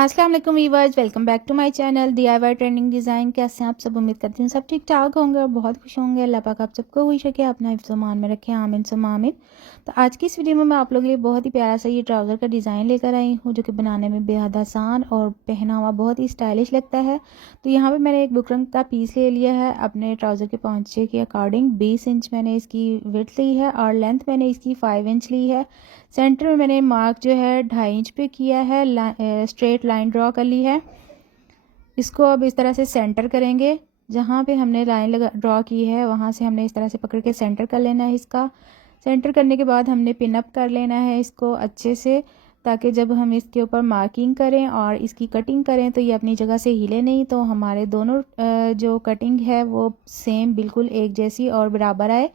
अस्सलाम वालेकुम viewers, welcome back to my channel DIY trending design. कैसे हैं आप सब? उम्मीद करती हूँ सब ठीक ठाक होंगे और बहुत खुश होंगे। अल्लाह पाक आप सबको हुई शके अपना हिफ्ज़-ओ-मान में रखें, आमीन सुम्मा आमीन। तो आज की इस वीडियो में मैं आप लोगों के लिए बहुत ही प्यारा सा ये ट्राउज़र का डिज़ाइन लेकर आई हूँ, जो कि बनाने में बेहद आसान और पहना हुआ बहुत ही स्टाइलिश लगता है। तो यहाँ पर मैंने एक बुकरम का पीस ले लिया है अपने ट्राउज़र के पहुँचे के अकॉर्डिंग। 20 इंच मैंने इसकी विड्थ ली है और लेंथ मैंने इसकी 5 इंच ली है। सेंटर में मैंने मार्क जो है 2.5 इंच पे किया है, स्ट्रेट लाइन ड्रॉ कर ली है। इसको अब इस तरह से सेंटर करेंगे। जहाँ पे हमने लाइन ड्रॉ की है वहाँ से हमने इस तरह से पकड़ के सेंटर कर लेना है। इसका सेंटर करने के बाद हमने पिन अप कर लेना है इसको अच्छे से, ताकि जब हम इसके ऊपर मार्किंग करें और इसकी कटिंग करें तो ये अपनी जगह से हिले नहीं, तो हमारे दोनों जो कटिंग है वो सेम बिल्कुल एक जैसी और बराबर आए।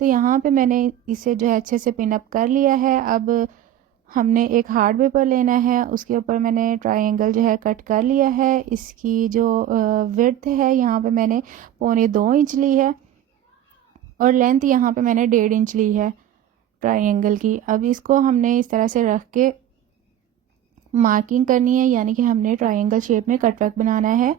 तो यहाँ पे मैंने इसे जो है अच्छे से पिन अप कर लिया है। अब हमने एक हार्ड पेपर लेना है, उसके ऊपर मैंने ट्रायंगल जो है कट कर लिया है। इसकी जो विड्थ है यहाँ पे मैंने 1.25 इंच ली है और लेंथ यहाँ पे मैंने 1.5 इंच ली है ट्रायंगल की। अब इसको हमने इस तरह से रख के मार्किंग करनी है, यानी कि हमने ट्रायंगल शेप में कट वर्क बनाना है।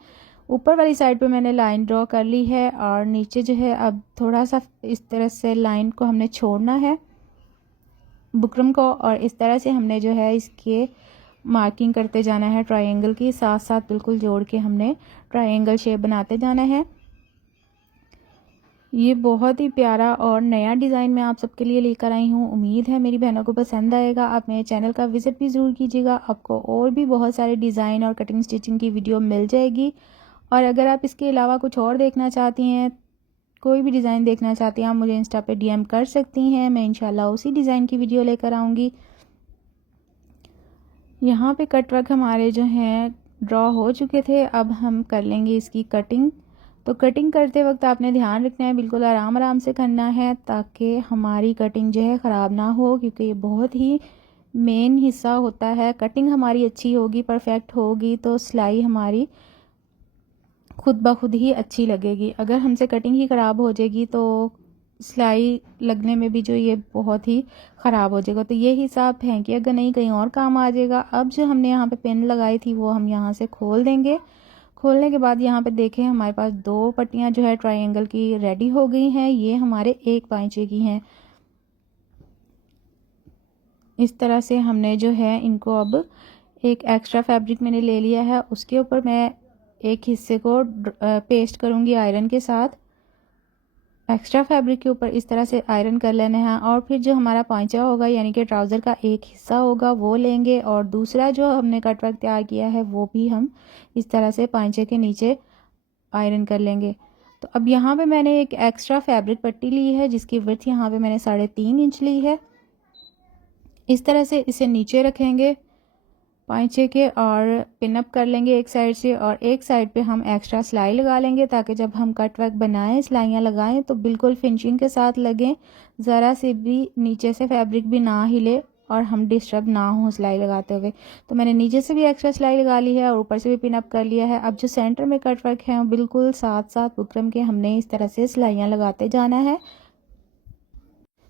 ऊपर वाली साइड पे मैंने लाइन ड्रॉ कर ली है और नीचे जो है अब थोड़ा सा इस तरह से लाइन को हमने छोड़ना है बुकरम को, और इस तरह से हमने जो है इसके मार्किंग करते जाना है ट्रायंगल की, साथ साथ बिल्कुल जोड़ के हमने ट्रायंगल शेप बनाते जाना है। ये बहुत ही प्यारा और नया डिज़ाइन मैं आप सबके लिए लेकर आई हूँ। उम्मीद है मेरी बहनों को पसंद आएगा। आप मेरे चैनल का विज़िट भी ज़रूर कीजिएगा, आपको और भी बहुत सारे डिज़ाइन और कटिंग स्टिचिंग की वीडियो मिल जाएगी। और अगर आप इसके अलावा कुछ और देखना चाहती हैं, कोई भी डिज़ाइन देखना चाहती हैं, आप मुझे इंस्टा पे DM कर सकती हैं। मैं इंशाल्लाह उसी डिज़ाइन की वीडियो लेकर आऊँगी। यहाँ पे कट वर्क हमारे जो हैं ड्रॉ हो चुके थे। अब हम कर लेंगे इसकी कटिंग। तो कटिंग करते वक्त आपने ध्यान रखना है, बिल्कुल आराम आराम से करना है, ताकि हमारी कटिंग जो है ख़राब ना हो, क्योंकि ये बहुत ही मेन हिस्सा होता है। कटिंग हमारी अच्छी होगी, परफेक्ट होगी, तो सिलाई हमारी खुद ब खुद ही अच्छी लगेगी। अगर हमसे कटिंग ही ख़राब हो जाएगी तो सिलाई लगने में भी जो ये बहुत ही ख़राब हो जाएगा। तो ये हिसाब फेंकिएगा नहीं, कहीं और काम आ जाएगा। अब जो हमने यहाँ पे पिन लगाई थी वो हम यहाँ से खोल देंगे। खोलने के बाद यहाँ पे देखें हमारे पास 2 पट्टियाँ जो है ट्रायंगल की रेडी हो गई हैं। ये हमारे 1 पाँचे की हैं। इस तरह से हमने जो है इनको अब एक एक्स्ट्रा फैब्रिक मैंने ले लिया है, उसके ऊपर मैं एक हिस्से को पेस्ट करूँगी आयरन के साथ। एक्स्ट्रा फैब्रिक के ऊपर इस तरह से आयरन कर लेना है और फिर जो हमारा पांचा होगा, यानी कि ट्राउज़र का एक हिस्सा होगा, वो लेंगे और दूसरा जो हमने कट वर्क तैयार किया है वो भी हम इस तरह से पांचे के नीचे आयरन कर लेंगे। तो अब यहाँ पे मैंने एक एक्स्ट्रा फैब्रिक पट्टी ली है, जिसकी विड्थ यहाँ पे मैंने 3.5 इंच ली है। इस तरह से इसे नीचे रखेंगे पांचे के और पिन अप कर लेंगे एक साइड से, और एक साइड पे हम एक्स्ट्रा सिलाई लगा लेंगे, ताकि जब हम कट वर्क बनाएं, सिलाइयाँ लगाएं तो बिल्कुल फिनिशिंग के साथ लगें, ज़रा से भी नीचे से फैब्रिक भी ना हिले और हम डिस्टर्ब ना हो सिलाई लगाते हुए। तो मैंने नीचे से भी एक्स्ट्रा सिलाई लगा ली है और ऊपर से भी पिन अप कर लिया है। अब जो सेंटर में कट वर्क है बिल्कुल साथ साथ बुकरम के हमने इस तरह से सिलाइयाँ लगाते जाना है।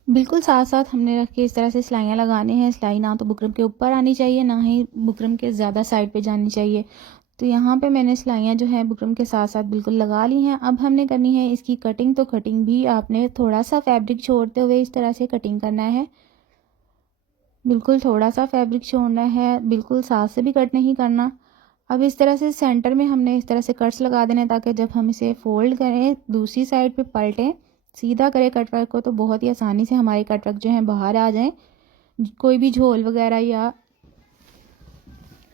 बिल्कुल साथ साथ हमने रख के इस तरह से सिलाइयाँ लगानी हैं। सिलाई ना तो बुकरम के ऊपर आनी चाहिए, ना ही बुकरम के ज़्यादा साइड पे जानी चाहिए। तो यहाँ पे मैंने सिलाइयाँ जो हैं बुकरम के साथ साथ बिल्कुल लगा ली हैं। अब हमने करनी है इसकी कटिंग। तो कटिंग भी आपने थोड़ा सा फैब्रिक छोड़ते हुए इस तरह से कटिंग करना है। बिल्कुल थोड़ा सा फैब्रिक छोड़ना है, बिल्कुल साथ से भी कट नहीं करना। अब इस तरह से सेंटर में हमने इस तरह से कट्स लगा देने, ताकि जब हम इसे फोल्ड करें, दूसरी साइड पे पलटें, सीधा करें कट वर्क को, तो बहुत ही आसानी से हमारे कट वर्क जो हैं बाहर आ जाएं। कोई भी झोल वगैरह या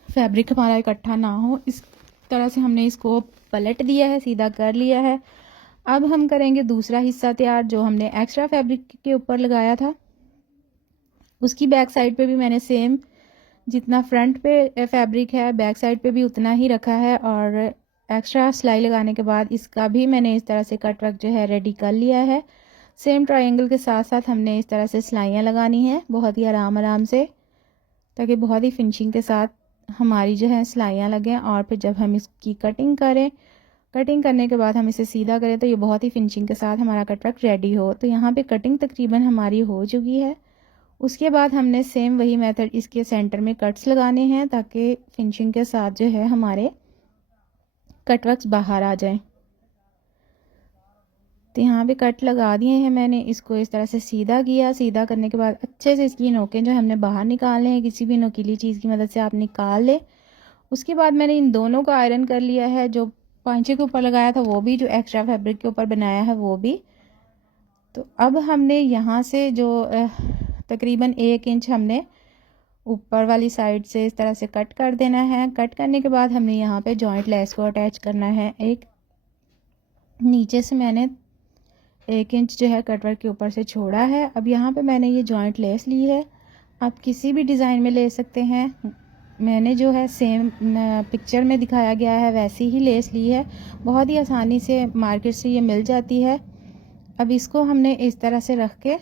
फैब्रिक हमारा इकट्ठा ना हो। इस तरह से हमने इसको पलट दिया है, सीधा कर लिया है। अब हम करेंगे दूसरा हिस्सा तैयार, जो हमने एक्स्ट्रा फैब्रिक के ऊपर लगाया था। उसकी बैक साइड पे भी मैंने सेम जितना फ्रंट पे फैब्रिक है, बैक साइड पे भी उतना ही रखा है, और एक्स्ट्रा सिलाई लगाने के बाद इसका भी मैंने इस तरह से कट वर्क जो है रेडी कर लिया है। सेम ट्रायंगल के साथ साथ हमने इस तरह से सिलाइयाँ लगानी हैं, बहुत ही आराम आराम से, ताकि बहुत ही फिनिशिंग के साथ हमारी जो है सिलाइयाँ लगें। और फिर जब हम इसकी कटिंग करें, कटिंग करने के बाद हम इसे सीधा करें, तो ये बहुत ही फिनिशिंग के साथ हमारा कट वर्क रेडी हो। तो यहाँ पे कटिंग तकरीबन हमारी हो चुकी है। उसके बाद हमने सेम वही मेथड इसके सेंटर में कट्स लगाने हैं ताकि फिनिशिंग के साथ जो है हमारे कटवर्क्स बाहर आ जाएं। तो यहाँ पे कट लगा दिए हैं मैंने। इसको इस तरह से सीधा किया। सीधा करने के बाद अच्छे से इसकी नोकें जो हमने बाहर निकालने हैं, किसी भी नुकीली चीज़ की मदद से आप निकाल लें। उसके बाद मैंने इन दोनों को आयरन कर लिया है। जो पांचे के ऊपर लगाया था वो भी, जो एक्स्ट्रा फैब्रिक के ऊपर बनाया है वो भी। तो अब हमने यहाँ से जो तकरीबन 1 इंच हमने ऊपर वाली साइड से इस तरह से कट कर देना है। कट करने के बाद हमने यहाँ पे जॉइंट लेस को अटैच करना है। एक नीचे से मैंने 1 इंच जो है कटवर्क के ऊपर से छोड़ा है। अब यहाँ पे मैंने ये जॉइंट लेस ली है। आप किसी भी डिज़ाइन में ले सकते हैं। मैंने जो है सेम पिक्चर में दिखाया गया है वैसी ही लेस ली है। बहुत ही आसानी से मार्केट से ये मिल जाती है। अब इसको हमने इस तरह से रख के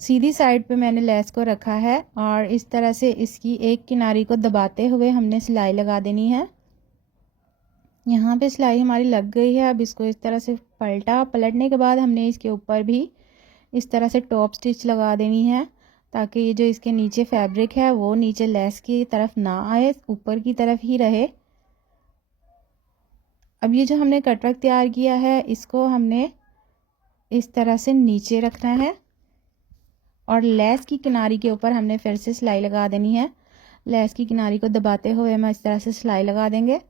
सीधी साइड पे मैंने लेस को रखा है और इस तरह से इसकी एक किनारी को दबाते हुए हमने सिलाई लगा देनी है। यहाँ पे सिलाई हमारी लग गई है। अब इसको इस तरह से पलटने के बाद हमने इसके ऊपर भी इस तरह से टॉप स्टिच लगा देनी है ताकि ये जो इसके नीचे फैब्रिक है वो नीचे लेस की तरफ ना आए, ऊपर की तरफ ही रहे। अब ये जो हमने कटवर्क तैयार किया है इसको हमने इस तरह से नीचे रखना है और लेस की किनारी के ऊपर हमने फिर से सिलाई लगा देनी है। लेस की किनारी को दबाते हुए हम इस तरह से सिलाई लगा देंगे।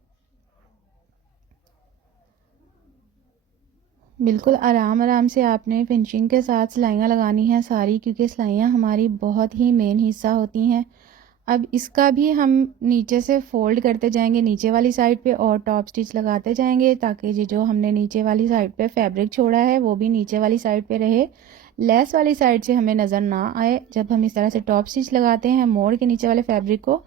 बिल्कुल आराम आराम से आपने फिनिशिंग के साथ सिलाइयाँ लगानी हैं सारी, क्योंकि सिलाइयाँ हमारी बहुत ही मेन हिस्सा होती हैं। अब इसका भी हम नीचे से फोल्ड करते जाएंगे नीचे वाली साइड पे और टॉप स्टिच लगाते जाएंगे ताकि ये जो हमने नीचे वाली साइड पे फैब्रिक छोड़ा है वो भी नीचे वाली साइड पे रहे, लेस वाली साइड से हमें नज़र ना आए। जब हम इस तरह से टॉप स्टिच लगाते हैं मोड़ के नीचे वाले फैब्रिक को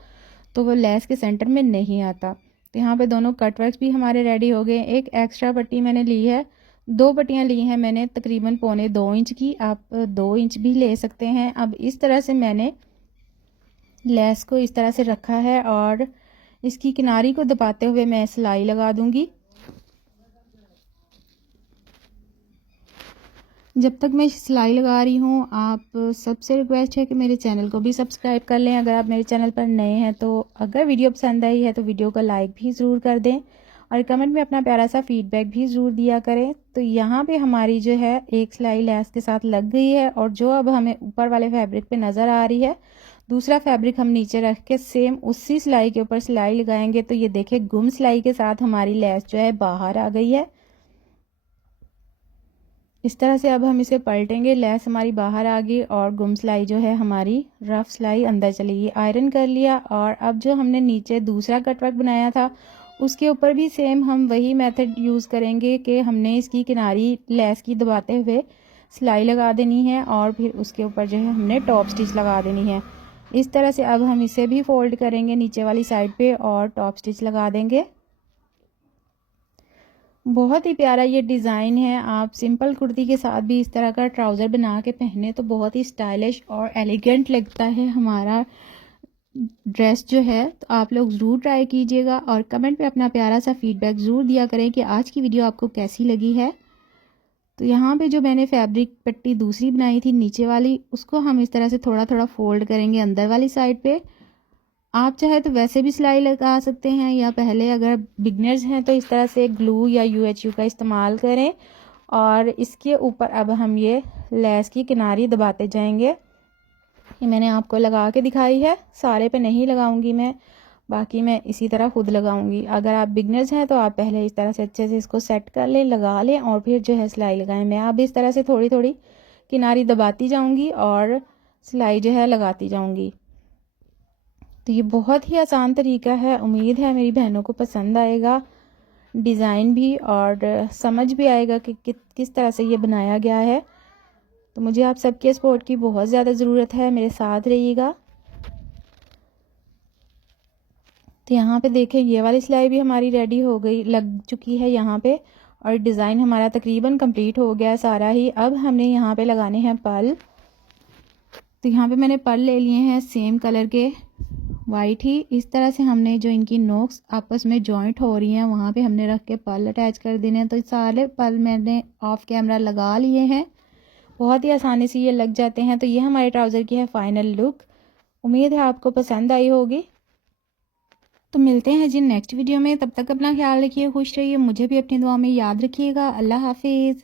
तो वो लेस के सेंटर में नहीं आता। तो यहाँ पे दोनों कटवर्क्स भी हमारे रेडी हो गए। एक एक्स्ट्रा पट्टी मैंने ली है, 2 पट्टियाँ ली हैं मैंने तकरीबन 1.25 इंच की, आप 2 इंच भी ले सकते हैं। अब इस तरह से मैंने लेस को इस तरह से रखा है और इसकी किनारी को दबाते हुए मैं सिलाई लगा दूंगी। जब तक मैं सिलाई लगा रही हूँ आप सबसे रिक्वेस्ट है कि मेरे चैनल को भी सब्सक्राइब कर लें अगर आप मेरे चैनल पर नए हैं तो। अगर वीडियो पसंद आई है तो वीडियो को लाइक भी ज़रूर कर दें और कमेंट में अपना प्यारा सा फीडबैक भी ज़रूर दिया करें। तो यहाँ पे हमारी जो है एक सिलाई लेस के साथ लग गई है और जो अब हमें ऊपर वाले फैब्रिक पे नज़र आ रही है दूसरा फैब्रिक हम नीचे रख के सेम उसी सिलाई के ऊपर सिलाई लगाएंगे। तो ये देखें गुम सिलाई के साथ हमारी लेस जो है बाहर आ गई है। इस तरह से अब हम इसे पलटेंगे, लेस हमारी बाहर आ गई और गुम सिलाई जो है हमारी रफ सिलाई अंदर चली गई। आयरन कर लिया और अब जो हमने नीचे दूसरा कटवर्क बनाया था उसके ऊपर भी सेम हम वही मेथड यूज़ करेंगे कि हमने इसकी किनारी लेस की दबाते हुए सिलाई लगा देनी है और फिर उसके ऊपर जो है हमने टॉप स्टिच लगा देनी है। इस तरह से अब हम इसे भी फोल्ड करेंगे नीचे वाली साइड पे और टॉप स्टिच लगा देंगे। बहुत ही प्यारा ये डिज़ाइन है। आप सिंपल कुर्ती के साथ भी इस तरह का ट्राउज़र बना के पहने तो बहुत ही स्टाइलिश और एलिगेंट लगता है हमारा ड्रेस जो है। तो आप लोग ज़रूर ट्राई कीजिएगा और कमेंट में अपना प्यारा सा फीडबैक ज़रूर दिया करें कि आज की वीडियो आपको कैसी लगी है। तो यहाँ पे जो मैंने फैब्रिक पट्टी दूसरी बनाई थी नीचे वाली उसको हम इस तरह से थोड़ा थोड़ा फोल्ड करेंगे अंदर वाली साइड पे। आप चाहे तो वैसे भी सिलाई लगा सकते हैं या पहले अगर बिगनर्स हैं तो इस तरह से ग्लू या UHU का इस्तेमाल करें और इसके ऊपर अब हम ये लेस की किनारी दबाते जाएंगे। ये मैंने आपको लगा के दिखाई है, सारे पे नहीं लगाऊंगी मैं, बाकी मैं इसी तरह खुद लगाऊंगी। अगर आप बिगनर्स हैं तो आप पहले इस तरह से अच्छे से इसको सेट कर लें, लगा लें और फिर जो है सिलाई लगाएं। मैं अब इस तरह से थोड़ी थोड़ी किनारी दबाती जाऊंगी और सिलाई जो है लगाती जाऊंगी। तो ये बहुत ही आसान तरीका है। उम्मीद है मेरी बहनों को पसंद आएगा डिज़ाइन भी और समझ भी आएगा कि किस तरह से ये बनाया गया है। तो मुझे आप सबके सपोर्ट की बहुत ज़्यादा ज़रूरत है, मेरे साथ रहिएगा। तो यहाँ पे देखें ये वाली सिलाई भी हमारी रेडी हो गई, लग चुकी है यहाँ पे और डिज़ाइन हमारा तकरीबन कंप्लीट हो गया है सारा ही। अब हमने यहाँ पे लगाने हैं पल। तो यहाँ पे मैंने पल ले लिए हैं सेम कलर के वाइट ही। इस तरह से हमने जो इनकी नोक्स आपस में जॉइंट हो रही हैं वहाँ पे हमने रख के पल अटैच कर देने हैं। तो सारे पल मैंने ऑफ कैमरा लगा लिए हैं बहुत ही आसानी से ये लग जाते हैं। तो ये हमारे ट्राउज़र की है फ़ाइनल लुक। उम्मीद है आपको पसंद आई होगी। तो मिलते हैं जी नेक्स्ट वीडियो में। तब तक अपना ख्याल रखिए, खुश रहिए, मुझे भी अपनी दुआ में याद रखिएगा। अल्लाह हाफिज़।